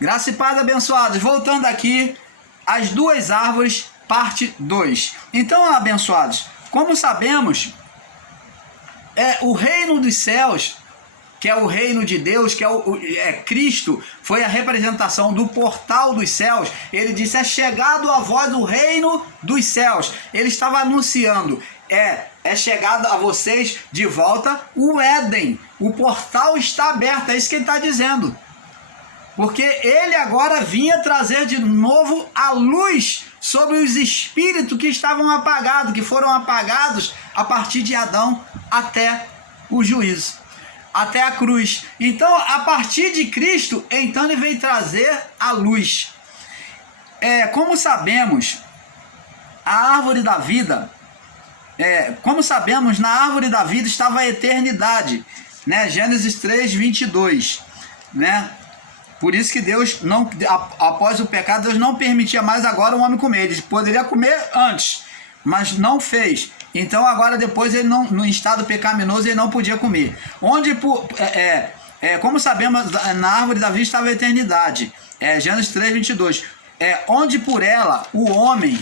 Graça e paz, abençoados. Voltando aqui, as duas árvores, parte 2. Então, abençoados, como sabemos, o reino dos céus, que é o reino de Deus, que é Cristo, foi a representação do portal dos céus. Ele disse: é chegado a vós o reino dos céus. Ele estava anunciando: é chegado a vocês de volta o Éden. O portal está aberto, é isso que ele está dizendo. Porque ele agora vinha trazer de novo a luz sobre os espíritos que estavam apagados, que foram apagados a partir de Adão até o juízo, até a cruz. Então, a partir de Cristo, então ele veio trazer a luz. Como sabemos, a árvore da vida, como sabemos, na árvore da vida estava a eternidade, né? Gênesis 3, 22, né? Por isso que Deus, não, após o pecado, Deus não permitia mais agora o homem comer. Ele poderia comer antes, mas não fez. Então agora depois, ele não, no estado pecaminoso, ele não podia comer. Como sabemos, na árvore da vida estava a eternidade. Gênesis 3, 22. Onde por ela o homem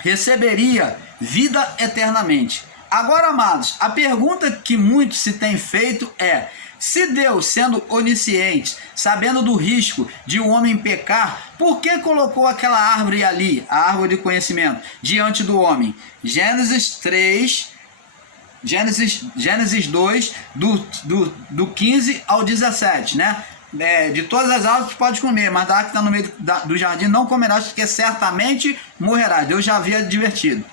receberia vida eternamente. Agora, amados, a pergunta que muitos se têm feito é: se Deus, sendo onisciente, sabendo do risco de o homem pecar, por que colocou aquela árvore ali, a árvore de conhecimento, diante do homem? Gênesis 2, do 15 ao 17, né? De todas as árvores pode comer, mas da que está no meio do jardim não comerás, porque certamente morrerás. Deus já havia advertido.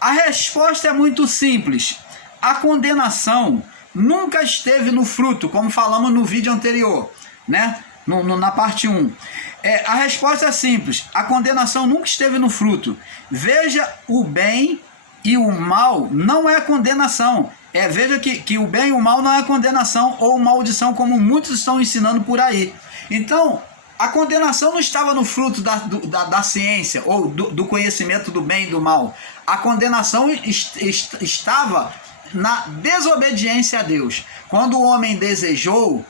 A resposta é muito simples. A condenação nunca esteve no fruto, como falamos no vídeo anterior, né? Na parte 1. A resposta é simples. A condenação nunca esteve no fruto. Veja, o bem e o mal não é condenação. Veja que o bem e o mal não é condenação ou maldição, como muitos estão ensinando por aí. Então, a condenação não estava no fruto da ciência ou do conhecimento do bem e do mal. A condenação estava na desobediência a Deus. Quando o homem desejou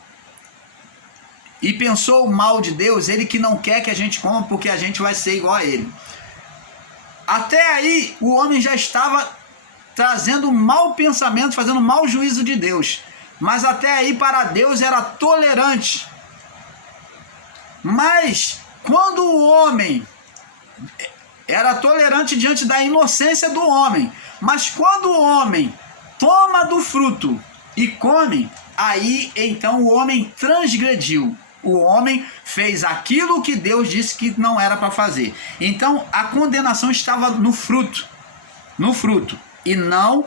e pensou o mal de Deus, ele que não quer que a gente coma porque a gente vai ser igual a ele. Até aí o homem já estava trazendo mau pensamento, fazendo mau juízo de Deus. Mas até aí para Deus era tolerante. Mas quando o homem era tolerante diante da inocência do homem, mas quando o homem toma do fruto e come, aí então o homem transgrediu. O homem fez aquilo que Deus disse que não era para fazer. Então a condenação estava no fruto. No fruto. E não,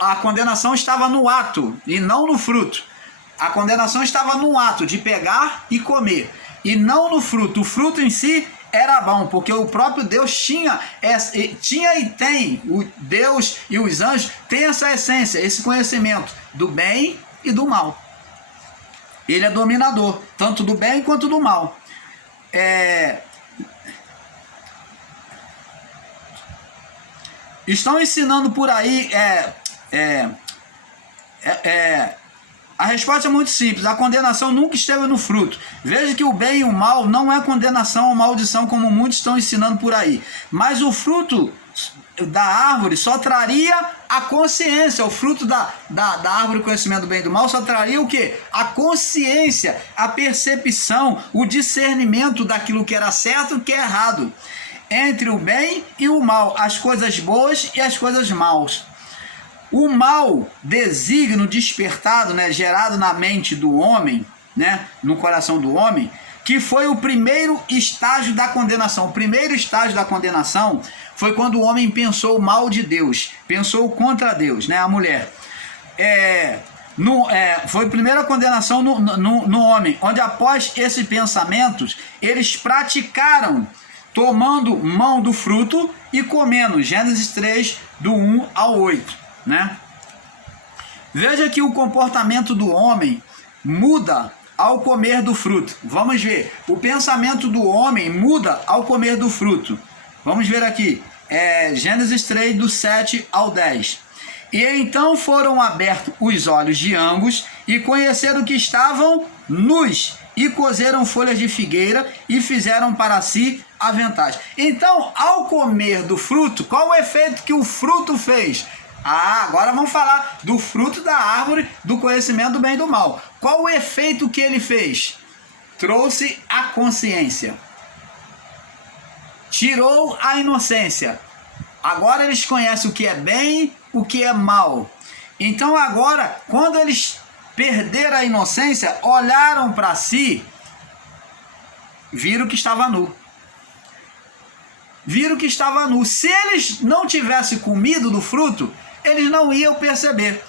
a condenação estava no ato e não no fruto. A condenação estava no ato de pegar e comer, e não no fruto. O fruto em si era bom, porque o próprio Deus tinha e tem, o Deus e os anjos têm essa essência, esse conhecimento do bem e do mal. Ele é dominador, tanto do bem quanto do mal. Estão ensinando por aí, a resposta é muito simples. A condenação nunca esteve no fruto. Veja que o bem e o mal não é condenação ou maldição, como muitos estão ensinando por aí. Mas o fruto da árvore só traria a consciência. O fruto da árvore do conhecimento do bem e do mal só traria o quê? A consciência, a percepção, o discernimento daquilo que era certo e o que é errado. Entre o bem e o mal, as coisas boas e as coisas maus. O mal, desígnio despertado, né, gerado na mente do homem, né, no coração do homem, que foi o primeiro estágio da condenação. O primeiro estágio da condenação foi quando o homem pensou mal de Deus, pensou contra Deus, né, a mulher. Foi a primeira condenação no homem, onde após esses pensamentos, eles praticaram tomando mão do fruto e comendo. Gênesis 3, do 1 ao 8. Né? Veja que o comportamento do homem muda ao comer do fruto. Vamos ver. O pensamento do homem muda ao comer do fruto. Vamos ver aqui. Gênesis 3, do 7 ao 10. E então foram abertos os olhos de ambos e conheceram que estavam nus, e cozeram folhas de figueira e fizeram para si aventais. Então, ao comer do fruto, qual o efeito que o fruto fez? Agora vamos falar do fruto da árvore do conhecimento do bem e do mal. Qual o efeito que ele fez? Trouxe a consciência. Tirou a inocência. Agora eles conhecem o que é bem, o que é mal. Então agora, quando eles perderam a inocência, olharam para si, viram que estava nu. Viram que estava nu. Se eles não tivessem comido do fruto, eles não iam perceber.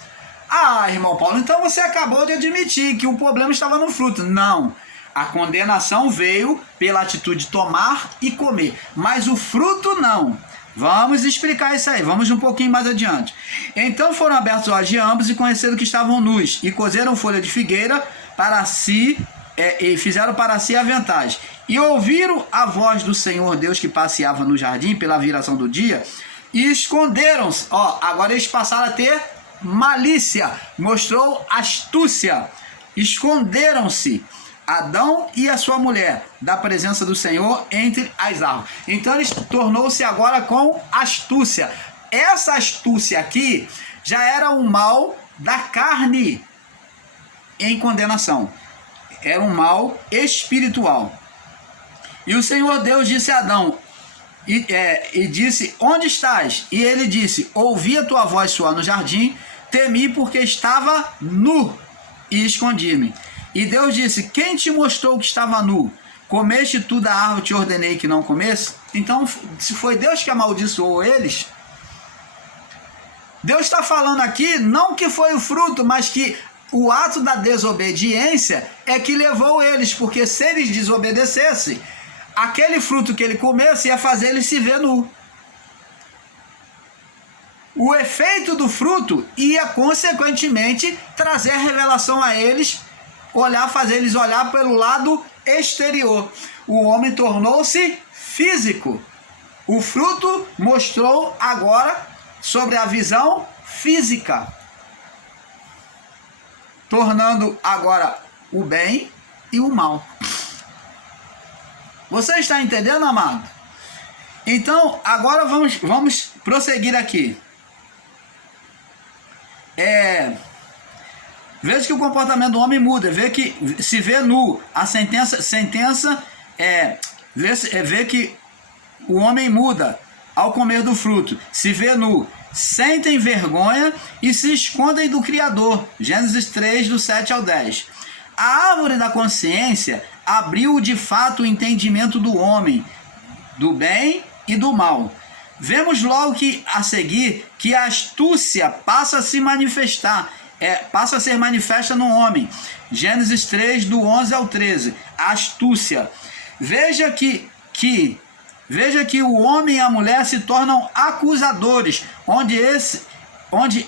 Irmão Paulo, então você acabou de admitir que o problema estava no fruto. Não. A condenação veio pela atitude de tomar e comer. Mas o fruto não. Vamos explicar isso aí, vamos um pouquinho mais adiante. Então foram abertos os olhos de ambos e conheceram que estavam nus, e cozeram folha de figueira para si, e fizeram para si aventais. E ouviram a voz do Senhor Deus que passeava no jardim pela viração do dia, e esconderam-se. Agora eles passaram a ter malícia, mostrou astúcia. Esconderam-se Adão e a sua mulher da presença do Senhor entre as árvores. Então ele tornou-se agora com astúcia. Essa astúcia aqui já era um mal da carne em condenação. Era um mal espiritual. E o Senhor Deus disse a Adão, e disse, onde estás? E ele disse, ouvi a tua voz soar no jardim, temi porque estava nu e escondi-me. E Deus disse, quem te mostrou que estava nu? Comeste tu da árvore, te ordenei que não comesse? Então, se foi Deus que amaldiçoou eles, Deus está falando aqui, não que foi o fruto, mas que o ato da desobediência é que levou eles, porque se eles desobedecessem, aquele fruto que ele comesse ia fazer ele se ver nu. O efeito do fruto ia, consequentemente, trazer a revelação a eles, fazer eles olhar pelo lado exterior. O homem tornou-se físico. O fruto mostrou agora sobre a visão física, tornando agora o bem e o mal. Você está entendendo, amado? Então, agora vamos prosseguir aqui. Veja que o comportamento do homem muda, vê que se vê nu, a sentença vê que o homem muda ao comer do fruto, se vê nu, sentem vergonha e se escondem do Criador. Gênesis 3, do 7 ao 10. A árvore da consciência abriu de fato o entendimento do homem, do bem e do mal. Vemos logo que a seguir que a astúcia passa a se manifestar, passa a ser manifesta no homem. Gênesis 3, do 11 ao 13. A astúcia. Veja que o homem e a mulher se tornam acusadores, onde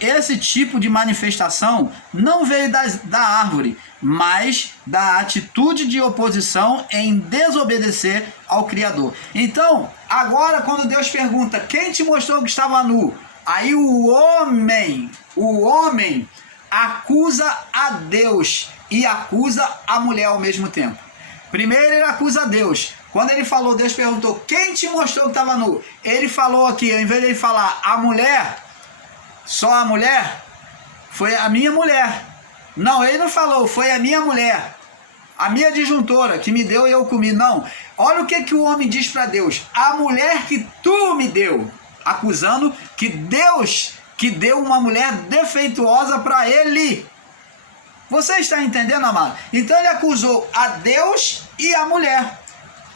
esse tipo de manifestação não veio da árvore, mas da atitude de oposição em desobedecer ao Criador. Então, agora quando Deus pergunta, quem te mostrou que estava nu? Aí o homem acusa a Deus e acusa a mulher ao mesmo tempo. Primeiro ele acusa a Deus. Quando ele falou, Deus perguntou, quem te mostrou que estava nu? Ele falou aqui, ao invés de ele falar a mulher, só a mulher, foi a minha mulher. Não, ele não falou, foi a minha mulher, a minha disjuntora que me deu e eu comi. Não, olha o que o homem diz para Deus, a mulher que tu me deu, acusando que Deus que deu uma mulher defeituosa para ele. Você está entendendo, amado? Então ele acusou a Deus e a mulher.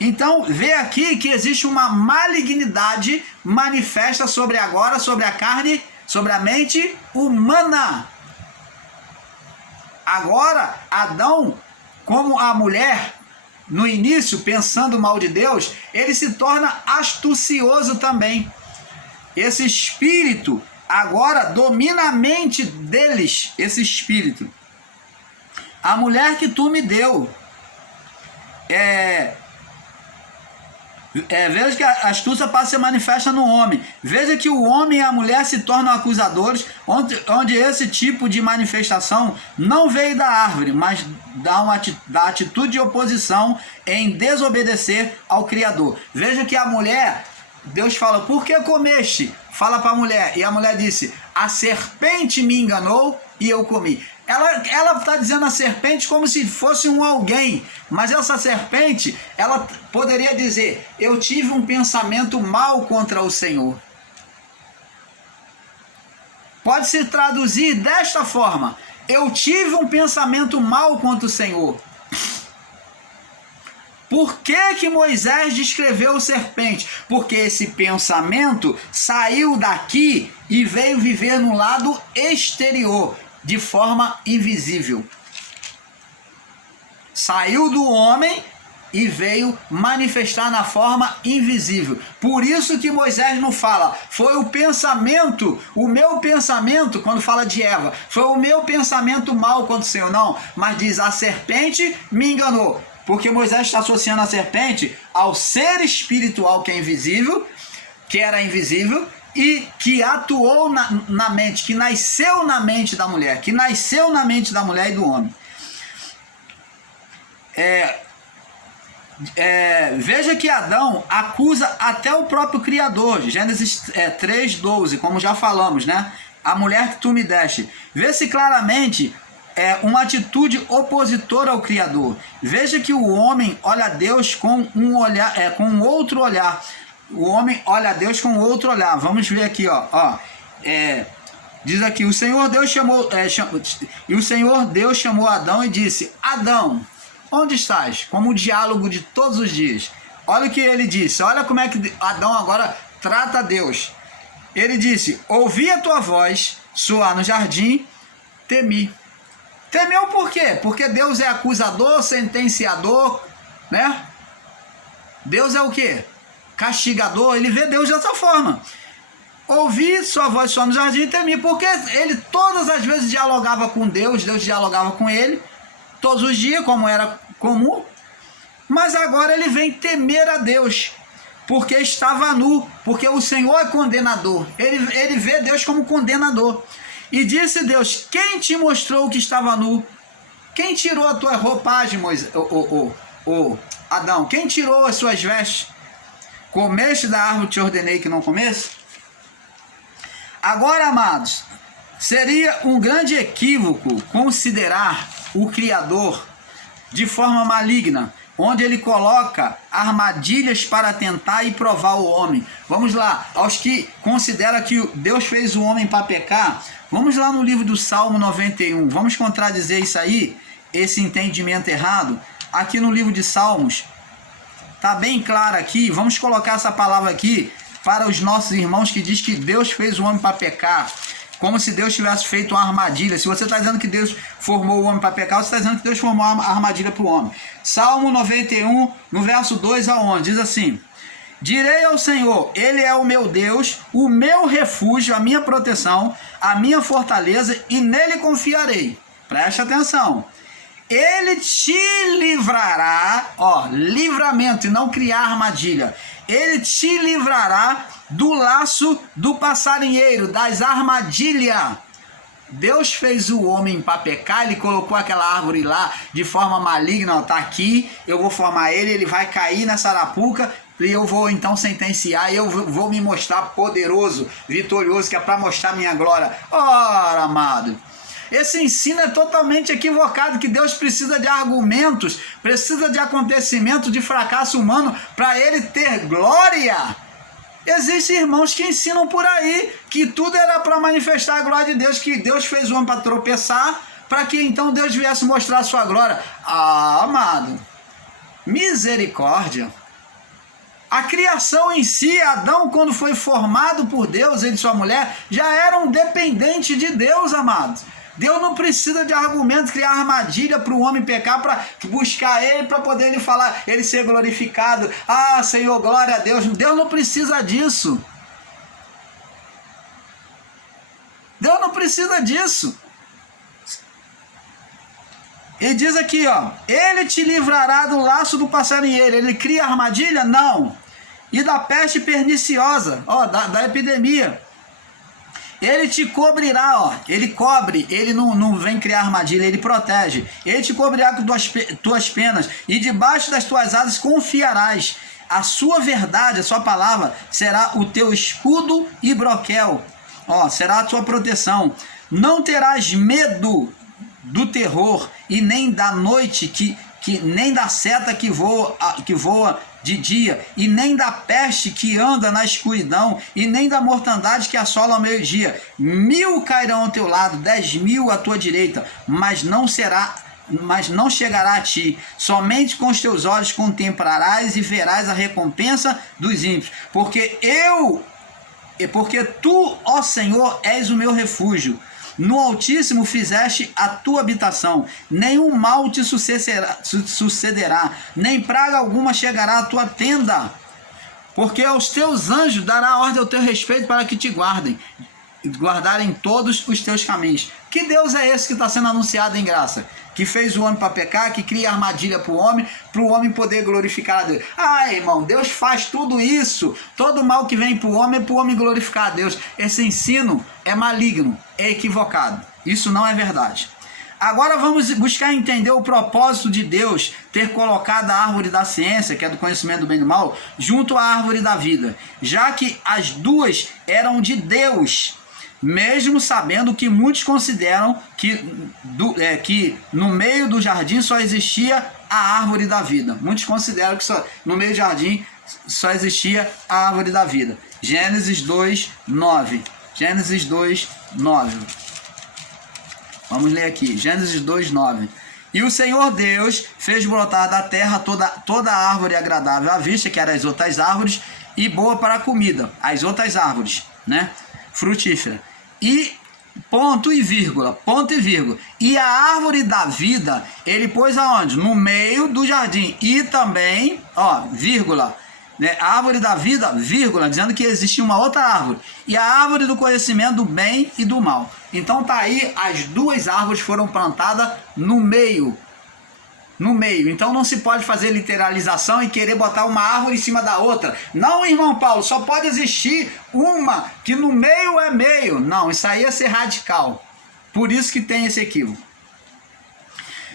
Então vê aqui que existe uma malignidade manifesta sobre a carne, sobre a mente humana. Agora, Adão, como a mulher, no início, pensando mal de Deus, ele se torna astucioso também. Esse espírito agora domina a mente deles, esse espírito. A mulher que tu me deu, Veja que a astúcia passa a ser manifesta no homem. Veja que o homem e a mulher se tornam acusadores, onde esse tipo de manifestação não veio da árvore, mas da atitude de oposição em desobedecer ao Criador. Veja que a mulher, Deus fala, por que comeste? Fala para a mulher, e a mulher disse, a serpente me enganou e eu comi. Ela está dizendo a serpente como se fosse um alguém, mas essa serpente, ela poderia dizer, eu tive um pensamento mau contra o Senhor. Pode se traduzir desta forma, eu tive um pensamento mau contra o Senhor. Por que Moisés descreveu serpente? Porque esse pensamento saiu daqui e veio viver no lado exterior, de forma invisível. Saiu do homem e veio manifestar na forma invisível. Por isso que Moisés não fala, foi o pensamento, o meu pensamento, quando fala de Eva, foi o meu pensamento mal contra o Senhor, não, mas diz, a serpente me enganou. Porque Moisés está associando a serpente ao ser espiritual que é invisível, que era invisível, e que atuou na mente, que nasceu na mente da mulher, e do homem. Veja que Adão acusa até o próprio Criador, Gênesis 3:12, como já falamos, né? A mulher que tu me deste. Vê-se claramente uma atitude opositora ao Criador. Veja que o homem olha a Deus com um olhar, com um outro olhar. O homem olha a Deus com outro olhar. Vamos ver aqui, diz aqui, o Senhor Deus chamou Adão e disse, Adão, onde estás? Como o diálogo de todos os dias. Olha o que ele disse, olha como é que Adão agora trata Deus. Ele disse, ouvi a tua voz soar no jardim, temi. Temeu por quê? Porque Deus é acusador, sentenciador, né? Deus é o quê? Castigador, ele vê Deus dessa forma. Ouvi sua voz só no jardim e temi, porque ele todas as vezes dialogava com Deus, Deus dialogava com ele, todos os dias, como era comum, mas agora ele vem temer a Deus, porque estava nu, porque o Senhor é condenador, ele vê Deus como condenador. E disse Deus, quem te mostrou que estava nu? Quem tirou a tua roupagem, Adão? Quem tirou as suas vestes? Comeste da árvore que te ordenei que não comesse? Agora, amados, seria um grande equívoco considerar o Criador de forma maligna, onde ele coloca armadilhas para tentar e provar o homem. Vamos lá, aos que consideram que Deus fez o homem para pecar, vamos lá no livro do Salmo 91, vamos contradizer isso aí, esse entendimento errado, aqui no livro de Salmos. Está bem claro aqui, vamos colocar essa palavra aqui para os nossos irmãos que diz que Deus fez o homem para pecar, como se Deus tivesse feito uma armadilha. Se você está dizendo que Deus formou o homem para pecar, você está dizendo que Deus formou uma armadilha para o homem. Salmo 91, no verso 2 a 11, diz assim, direi ao Senhor, Ele é o meu Deus, o meu refúgio, a minha proteção, a minha fortaleza, e nele confiarei. Preste atenção. Ele te livrará, livramento e não criar armadilha. Ele te livrará do laço do passarinheiro, das armadilhas. Deus fez o homem para pecar, ele colocou aquela árvore lá de forma maligna, tá aqui, eu vou formar ele, ele vai cair nessa arapuca e eu vou então sentenciar, eu vou me mostrar poderoso, vitorioso, que é para mostrar minha glória. Ora, amado, esse ensino é totalmente equivocado, que Deus precisa de argumentos, precisa de acontecimento, de fracasso humano para ele ter glória. Existem irmãos que ensinam por aí que tudo era para manifestar a glória de Deus, que Deus fez o homem para tropeçar, para que então Deus viesse mostrar a sua glória. Ah, amado, misericórdia. A criação em si, Adão, quando foi formado por Deus, ele e sua mulher, já eram dependentes de Deus, amados. Deus não precisa de argumentos, criar armadilha para o homem pecar, para buscar ele, para poder ele falar, ele ser glorificado. Ah, Senhor, glória a Deus. Deus não precisa disso. Deus não precisa disso. E diz aqui, ele te livrará do laço do passarinheiro. Ele cria armadilha? Não. e da peste perniciosa, ó, da epidemia. Ele te cobrirá, ó, ele cobre, ele não vem criar armadilha, ele protege. Ele te cobrirá com tuas penas, e debaixo das tuas asas confiarás. A sua verdade, a sua palavra, será o teu escudo e broquel, ó, será a tua proteção. Não terás medo do terror, e nem da noite, nem da seta que voa de dia, e nem da peste que anda na escuridão, e nem da mortandade que assola ao meio-dia. 1000 cairão ao teu lado, 10.000 à tua direita, mas não chegará a ti. Somente com os teus olhos contemparás e verás a recompensa dos ímpios, porque tu, ó Senhor, és o meu refúgio. No Altíssimo fizeste a tua habitação, nenhum mal te sucederá, nem praga alguma chegará à tua tenda, porque aos teus anjos dará ordem ao teu respeito para que te guardarem todos os teus caminhos. Que Deus é esse que está sendo anunciado em graça? Que fez o homem para pecar, que cria armadilha para o homem poder glorificar a Deus. Ah, irmão, Deus faz tudo isso. Todo mal que vem para o homem é para o homem glorificar a Deus. Esse ensino é maligno, é equivocado. Isso não é verdade. Agora vamos buscar entender o propósito de Deus ter colocado a árvore da ciência, que é do conhecimento do bem e do mal, junto à árvore da vida, já que as duas eram de Deus, mesmo sabendo que muitos consideram que no meio do jardim só existia a árvore da vida. Muitos consideram que no meio do jardim só existia a árvore da vida. Gênesis 2:9. Gênesis 2:9. Vamos ler aqui. Gênesis 2:9. E o Senhor Deus fez brotar da terra toda a árvore agradável à vista, que eram as outras árvores, e boa para a comida. As outras árvores, né? Frutífera. E ponto e vírgula. E a árvore da vida ele pôs aonde? No meio do jardim. E também, ó, vírgula, né? A árvore da vida, vírgula, dizendo que existia uma outra árvore. E a árvore do conhecimento do bem e do mal. Então tá aí, as duas árvores foram plantadas no meio. Então não se pode fazer literalização e querer botar uma árvore em cima da outra. Não, irmão Paulo, só pode existir uma que no meio é meio. Não, isso aí é ser radical. Por isso que tem esse equívoco.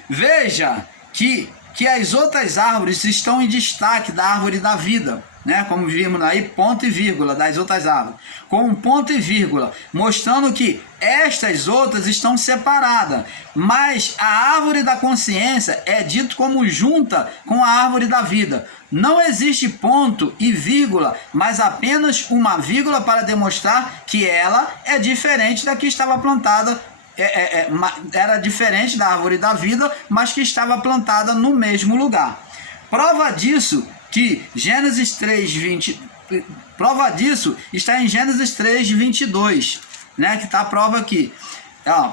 Veja que as outras árvores estão em destaque da árvore da vida, né? Como vimos aí, ponto e vírgula das outras árvores, com um ponto e vírgula, mostrando que estas outras estão separadas, mas a árvore da consciência é dito como junta com a árvore da vida. Não existe ponto e vírgula, mas apenas uma vírgula para demonstrar que ela é diferente da que estava plantada. Era diferente da árvore da vida, mas que estava plantada no mesmo lugar. Prova disso que Gênesis 3:20, prova disso está em Gênesis 3:22, né? Que está a prova aqui.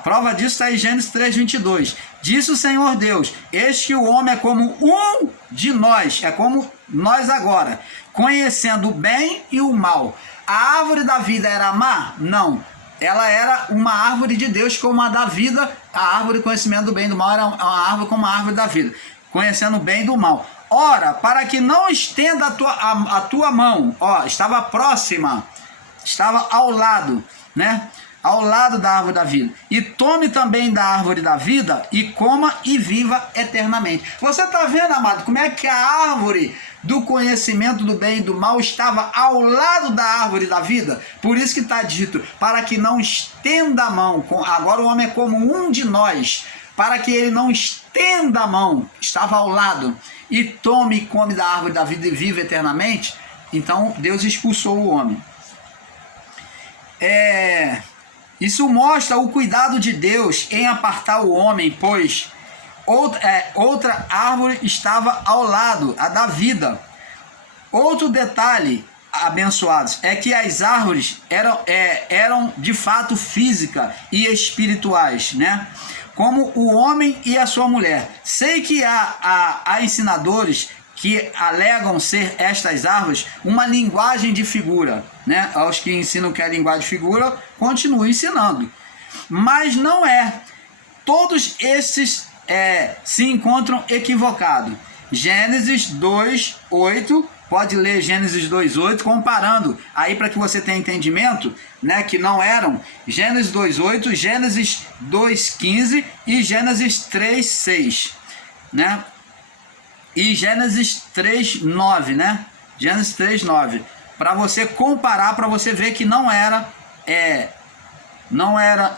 Prova disso está em Gênesis 3:22. Disse o Senhor Deus: eis que o homem é como um de nós, é como nós agora, conhecendo o bem e o mal. A árvore da vida era má? Não. Ela era uma árvore de Deus como a da vida. A árvore do conhecimento do bem e do mal era uma árvore como a árvore da vida, conhecendo o bem e do mal. Ora, para que não estenda a tua mão, ó, estava próxima, estava ao lado, né? Ao lado da árvore da vida. E tome também da árvore da vida e coma e viva eternamente. Você está vendo, amado, como é que a árvore do conhecimento do bem e do mal estava ao lado da árvore da vida? Por isso que está dito, para que não estenda a mão. Agora o homem é como um de nós. Para que ele não estenda a mão, estava ao lado. E tome e come da árvore da vida e viva eternamente. Então Deus expulsou o homem. Isso mostra o cuidado de Deus em apartar o homem, pois outra árvore estava ao lado, a da vida. Outro detalhe, abençoados, é que as árvores eram de fato física e espirituais, né? Como o homem e a sua mulher. Sei que há ensinadores que alegam ser estas árvores uma linguagem de figura, né? Aos que ensinam que é linguagem de figura, continuam ensinando. Mas não é. Todos esses se encontram equivocados. Gênesis 2:8 pode ler Gênesis 2:8, comparando aí para que você tenha entendimento, né, que não eram Gênesis 2:8, Gênesis 2:15 e Gênesis 3:6, né? E Gênesis 3:9, né? Gênesis 3:9, para você comparar, para você ver que não era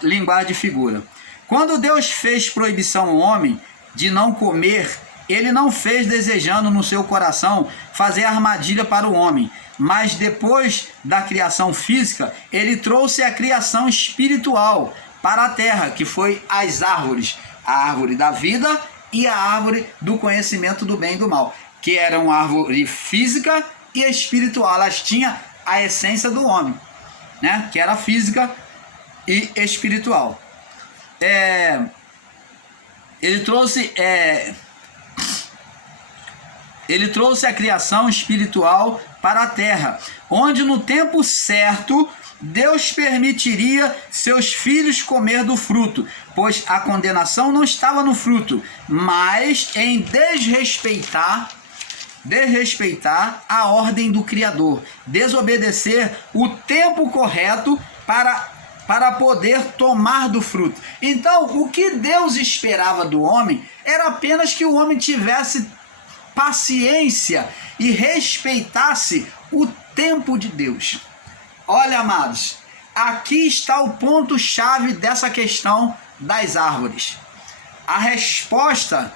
linguagem de figura. Quando Deus fez proibição ao homem de não comer, ele não fez desejando no seu coração fazer armadilha para o homem, mas depois da criação física, ele trouxe a criação espiritual para a terra, que foi as árvores, a árvore da vida e a árvore do conhecimento do bem e do mal, que eram árvore física e espiritual. Elas tinham a essência do homem, né? Que era física e espiritual. Ele trouxe a criação espiritual para a terra, onde no tempo certo Deus permitiria seus filhos comer do fruto, pois a condenação não estava no fruto, mas em desrespeitar a ordem do Criador, desobedecer o tempo correto para poder tomar do fruto. Então, o que Deus esperava do homem era apenas que o homem tivesse paciência e respeitasse o tempo de Deus. Olha, amados, aqui está o ponto-chave dessa questão das árvores. A resposta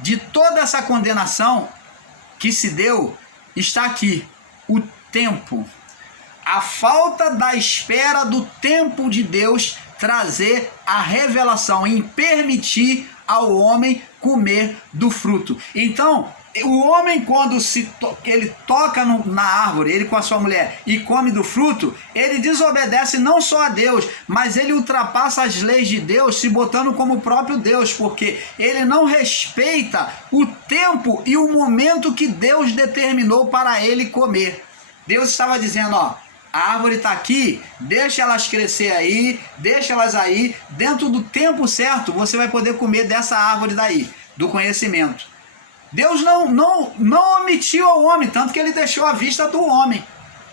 de toda essa condenação que se deu está aqui: o tempo. A falta da espera do tempo de Deus trazer a revelação, em permitir ao homem comer do fruto. Então, o homem, quando ele toca na árvore, ele com a sua mulher, e come do fruto, ele desobedece não só a Deus, mas ele ultrapassa as leis de Deus, se botando como o próprio Deus, porque ele não respeita o tempo e o momento que Deus determinou para ele comer. Deus estava dizendo, ó, a árvore está aqui, deixa elas crescer aí, deixa elas aí, dentro do tempo certo você vai poder comer dessa árvore daí, do conhecimento. Deus não omitiu ao homem, tanto que ele deixou à vista do homem.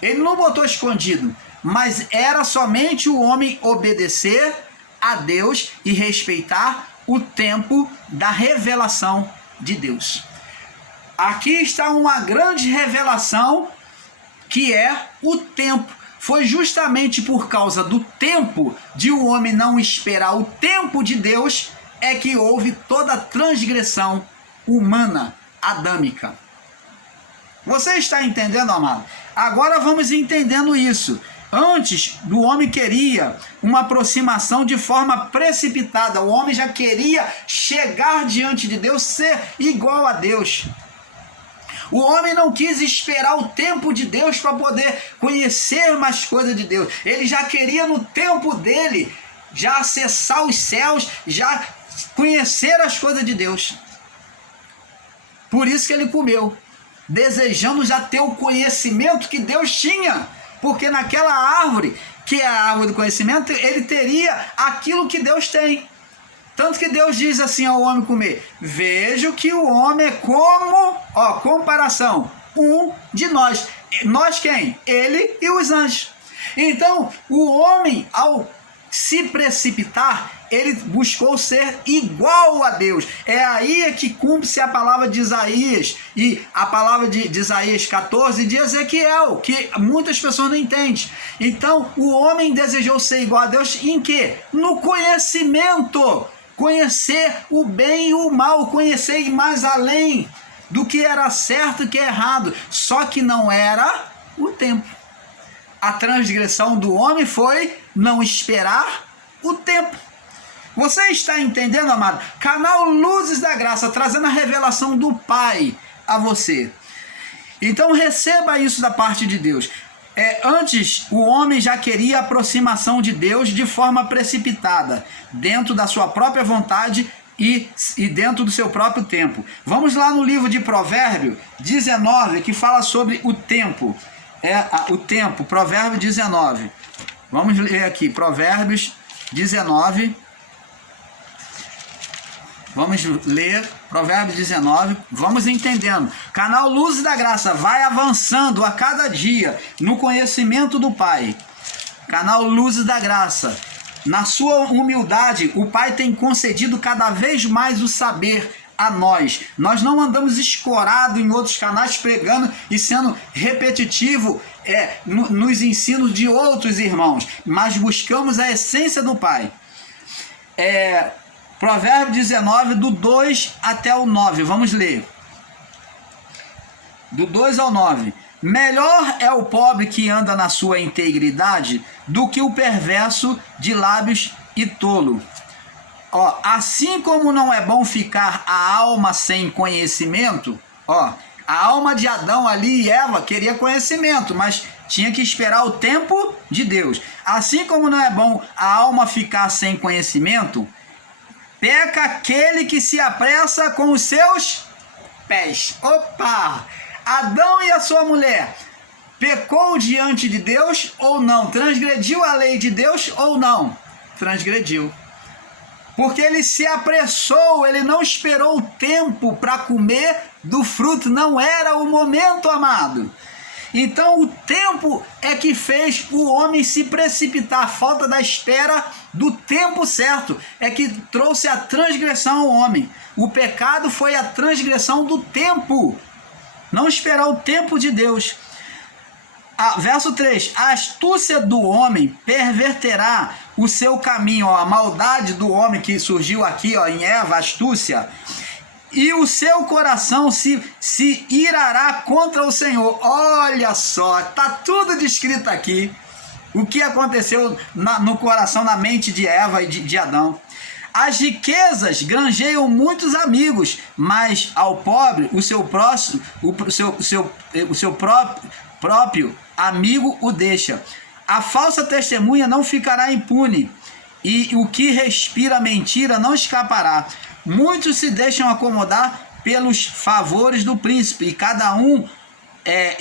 Ele não botou escondido, mas era somente o homem obedecer a Deus e respeitar o tempo da revelação de Deus. Aqui está uma grande revelação, que é o tempo. Foi justamente por causa do tempo, de o homem não esperar o tempo de Deus, é que houve toda a transgressão humana, adâmica. Você está entendendo, amado? Agora vamos entendendo isso. Antes, o homem queria uma aproximação de forma precipitada. O homem já queria chegar diante de Deus, ser igual a Deus. O homem não quis esperar o tempo de Deus para poder conhecer mais coisas de Deus. Ele já queria, no tempo dele, já acessar os céus, já conhecer as coisas de Deus. Por isso que ele comeu, desejando já ter o conhecimento que Deus tinha. Porque naquela árvore, que é a árvore do conhecimento, ele teria aquilo que Deus tem. Tanto que Deus diz assim ao homem comer: vejo que o homem é como, ó, comparação, um de nós. Nós quem? Ele e os anjos. Então, o homem, ao se precipitar, ele buscou ser igual a Deus. É aí que cumpre-se a palavra de Isaías, e a palavra de Isaías 14 de Ezequiel, que muitas pessoas não entendem. Então, o homem desejou ser igual a Deus em quê? No conhecimento. Conhecer o bem e o mal, conhecer ir mais além do que era certo e que é errado. Só que não era o tempo. A transgressão do homem foi não esperar o tempo. Você está entendendo, amado? Canal Luzes da Graça, trazendo a revelação do Pai a você. Então receba isso da parte de Deus. Antes, o homem já queria a aproximação de Deus de forma precipitada, dentro da sua própria vontade e dentro do seu próprio tempo. Vamos lá no livro de Provérbios 19, que fala sobre o tempo. O tempo, Provérbio 19. Vamos ler aqui, Provérbios 19. Vamos ler Provérbios 19, vamos entendendo. Canal Luzes da Graça vai avançando a cada dia no conhecimento do Pai. Canal Luzes da Graça. Na sua humildade, o Pai tem concedido cada vez mais o saber a nós. Nós não andamos escorado em outros canais pregando e sendo repetitivo nos ensinos de outros irmãos, mas buscamos a essência do Pai. Provérbio 19, do 2 até o 9, vamos ler. Do 2 ao 9. Melhor é o pobre que anda na sua integridade do que o perverso de lábios e tolo. Assim como não é bom ficar a alma sem conhecimento, a alma de Adão ali e Eva queria conhecimento, mas tinha que esperar o tempo de Deus. Assim como não é bom a alma ficar sem conhecimento, peca aquele que se apressa com os seus pés. Opa! Adão e a sua mulher pecou diante de Deus ou não? Transgrediu a lei de Deus ou não? Transgrediu. Porque ele se apressou, ele não esperou o tempo para comer do fruto, não era o momento, amado. Então o tempo é que fez o homem se precipitar, a falta da espera do tempo certo é que trouxe a transgressão ao homem. O pecado foi a transgressão do tempo, não esperar o tempo de Deus. Verso 3, a astúcia do homem perverterá o seu caminho, a maldade do homem que surgiu aqui em Eva, astúcia, e o seu coração se irará contra o Senhor. Olha só, está tudo descrito aqui, o que aconteceu no coração, na mente de Eva e de Adão. As riquezas granjeiam muitos amigos, mas ao pobre o seu próprio amigo o deixa. A falsa testemunha não ficará impune, e o que respira mentira não escapará. Muitos se deixam acomodar pelos favores do príncipe, e cada um é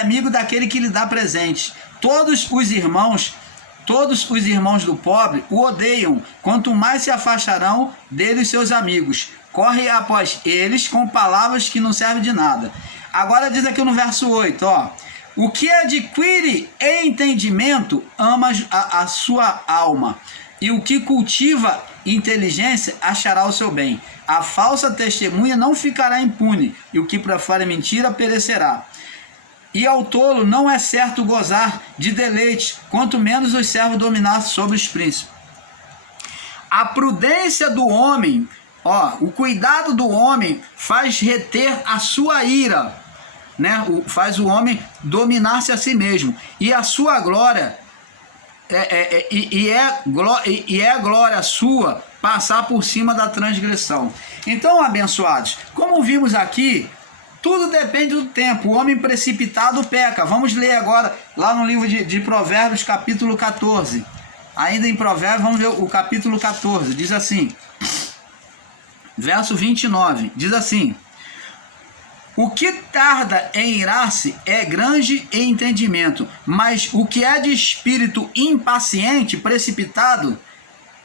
amigo daquele que lhe dá presente. Todos os irmãos do pobre o odeiam, quanto mais se afastarão dele os seus amigos. Corre após eles com palavras que não servem de nada. Agora diz aqui no verso 8, o que adquire entendimento ama a sua alma, e o que cultiva inteligência achará o seu bem. A falsa testemunha não ficará impune, e o que profere mentira perecerá. E ao tolo não é certo gozar de deleite, quanto menos os servos dominar sobre os príncipes. A prudência do homem, o cuidado do homem faz reter a sua ira, né? Faz o homem dominar-se a si mesmo, e a sua glória é glória sua passar por cima da transgressão. Então, abençoados, como vimos aqui, tudo depende do tempo. O homem precipitado peca. Vamos ler agora lá no livro de Provérbios, capítulo 14. Ainda em Provérbios, vamos ver o capítulo 14. Diz assim, verso 29, diz assim: o que tarda em irar-se é grande em entendimento, mas o que é de espírito impaciente, precipitado,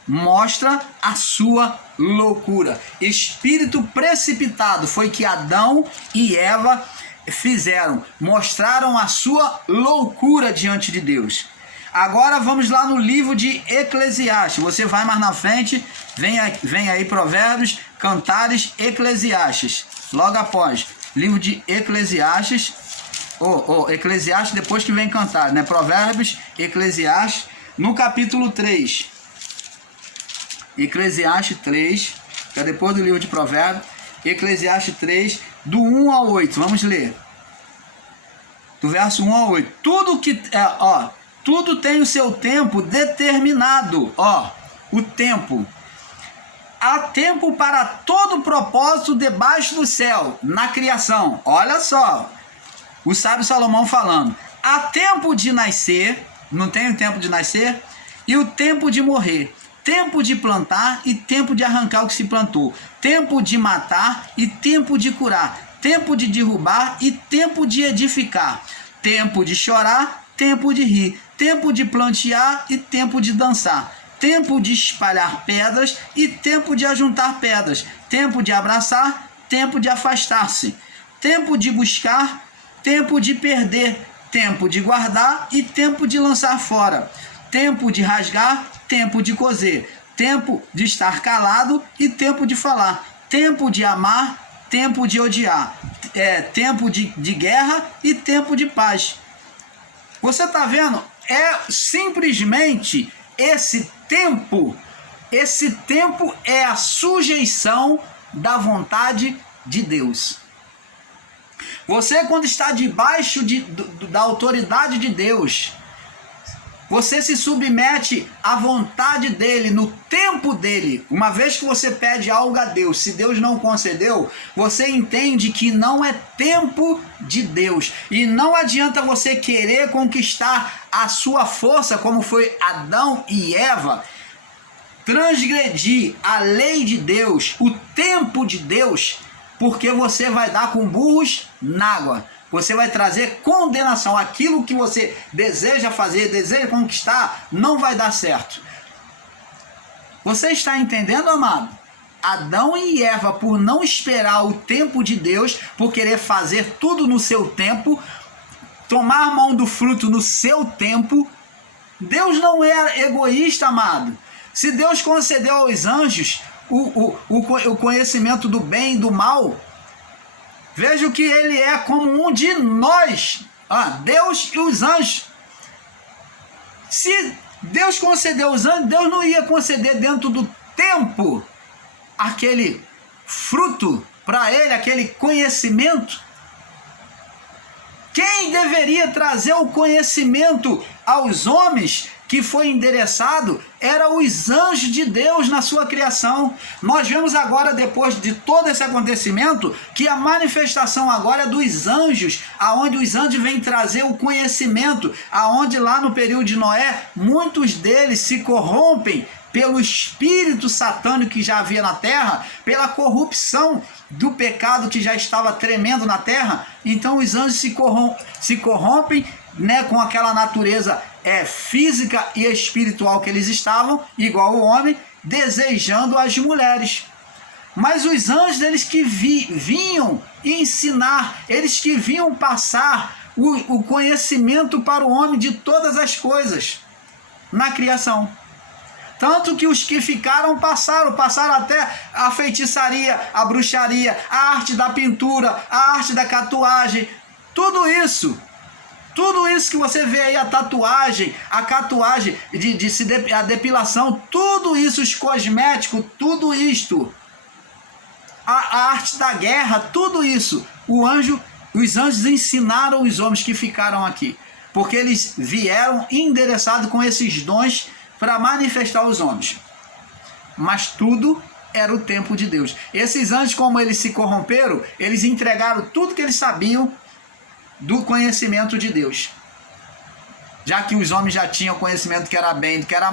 mostra a sua loucura. Espírito precipitado foi que Adão e Eva fizeram, mostraram a sua loucura diante de Deus. Agora vamos lá no livro de Eclesiastes. Você vai mais na frente, vem aí Provérbios, Cantares, Eclesiastes. Logo após, livro de Eclesiastes, Eclesiastes depois que vem Cantares, né? Provérbios, Eclesiastes, no capítulo 3. Eclesiastes 3, que é depois do livro de Provérbios. Eclesiastes 3, do 1 ao 8, vamos ler. Do verso 1 ao 8. Tudo tem o seu tempo determinado, o tempo. Há tempo para todo propósito debaixo do céu, na criação. Olha só, o sábio Salomão falando. Há tempo de nascer, não tem o tempo de nascer, e o tempo de morrer. Tempo de plantar e tempo de arrancar o que se plantou. Tempo de matar e tempo de curar. Tempo de derrubar e tempo de edificar. Tempo de chorar, tempo de rir. Tempo de plantear e tempo de dançar. tempo de espalhar pedras e tempo de ajuntar pedras, tempo de abraçar, tempo de afastar-se, tempo de buscar, tempo de perder, tempo de guardar e tempo de lançar fora, tempo de rasgar, tempo de coser, tempo de estar calado e tempo de falar, tempo de amar, tempo de odiar, tempo de guerra e tempo de paz. Você está vendo? É simplesmente esse tempo é a sujeição da vontade de Deus. Você, quando está debaixo da autoridade de Deus, você se submete à vontade dele, no tempo dele. Uma vez que você pede algo a Deus, se Deus não concedeu, você entende que não é tempo de Deus. E não adianta você querer conquistar a sua força, como foi Adão e Eva, transgredir a lei de Deus, o tempo de Deus, porque você vai dar com burros na água. Você vai trazer condenação. Aquilo que você deseja fazer, deseja conquistar, não vai dar certo. Você está entendendo, amado? Adão e Eva, por não esperar o tempo de Deus, por querer fazer tudo no seu tempo, tomar mão do fruto no seu tempo, Deus não é egoísta, amado. Se Deus concedeu aos anjos o conhecimento do bem e do mal, veja que ele é como um de nós, Deus e os anjos. Se Deus concedeu os anjos, Deus não ia conceder dentro do tempo aquele fruto para ele, aquele conhecimento. Quem deveria trazer o conhecimento aos homens que foi endereçado eram os anjos de Deus na sua criação. Nós vemos agora, depois de todo esse acontecimento, que a manifestação agora é dos anjos, aonde os anjos vêm trazer o conhecimento, aonde lá no período de Noé, muitos deles se corrompem pelo espírito satânico que já havia na terra, pela corrupção do pecado que já estava tremendo na terra. Então os anjos se corrompem, né, com aquela natureza física e espiritual que eles estavam, igual o homem, desejando as mulheres. Mas os anjos, eles que vinham ensinar, eles que vinham passar o conhecimento para o homem de todas as coisas na criação. Tanto que os que ficaram passaram até a feitiçaria, a bruxaria, a arte da pintura, a arte da tatuagem, tudo isso que você vê aí, a tatuagem, a depilação, tudo isso, os cosméticos, tudo isto, a arte da guerra, tudo isso, os anjos ensinaram os homens que ficaram aqui, porque eles vieram endereçados com esses dons para manifestar aos homens. Mas tudo era o tempo de Deus. Esses anjos, como eles se corromperam, eles entregaram tudo que eles sabiam do conhecimento de Deus. Já que os homens já tinham conhecimento do que era bem, do que era